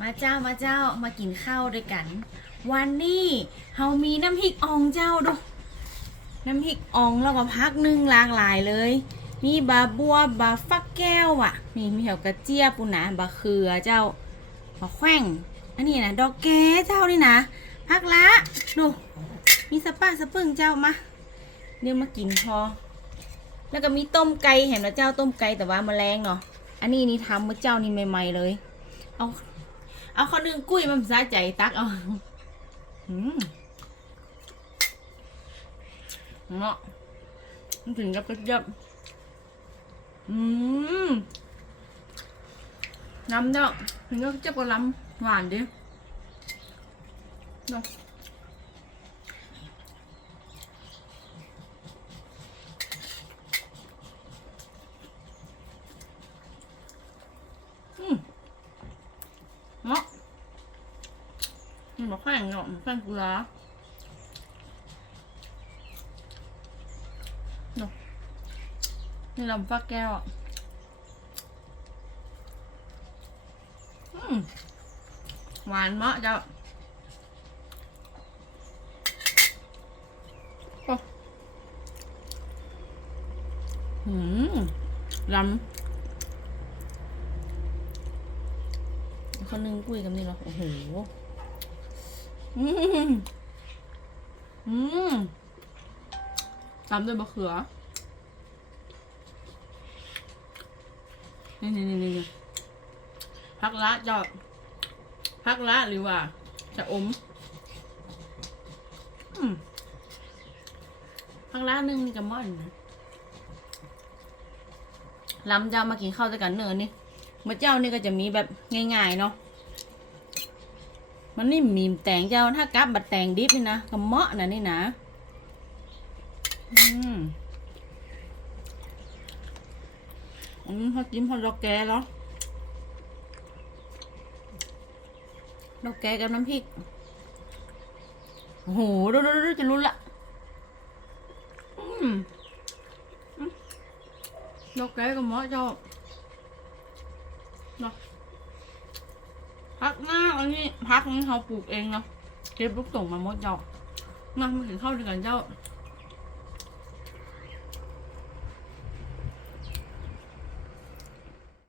มาเจ้ามาเจ้ามากินข้าวด้วยกัน วันนี้เฮามีน้ำพริกอ่องเจ้าดู น้ำพริกอ่องแล้วก็พักหนึ่งหลากหลายเลย มีบาบัวบาฟักแก้วอะมีมีแถวกระเจี๊ยบปุนะบาเขือเจ้าบาแข้งอันนี้นะดอกแก้เจ้านี่นะพักละดู มีสปาสปึ่งเจ้ามาเดี๋ยวมากินพอ แล้วก็มีต้มไก่เห็นว่าเจ้าต้มไก่แต่ว่าแมลงเนาะอันนี้นี่ทำเมื่อเจ้านี่ใหม่ๆเลย เอา เอาข้าวนึ่งกุ้ยมันซาใจตักเอาอืมเนาะมันถึงกับกระเจี๊ยบอืมน้ำเนาะถึงกับกระเจี๊ยบก็ล้ำหวานดินาะเนาะ มันบอกแข้งเนาะมันแข้งเกลือเนาะนี่ลำฟักแก้วอะหวานมากเจ้าโอ้อืมลำคนนึงคุยกับนี่เหรอ โอ้โห อืมอืมตามด้วยมะเขือ นี่นี่นี่นี่พักละเจะพักละหรือว่า จะอมพักละหนึ่งนี่กับม่อนลำจะเอามากินข้าวด้วยกันเนินนี่เมื่อเจ้านี่ก็จะมีแบบง่ายๆเนาะ มันนี่มีแตงเจ้าถ้ากับบัดแตงดิบนี่นะก็เมาะนะนี่นะอืมอืมพอจิ้มพอดอกแกแล้วดอกแกกับน้ำพริกโอ้โหดูดูดูจะรู้ละอืมดอกแกกับเมาะเจ้าเนาะ พักหน้าอันนี้พักนี้เขาปลูกเองเนาะเก็บลูกส่งมาหมดเจ้าเนาะมาถึงเข้าด้วยกันเจ้า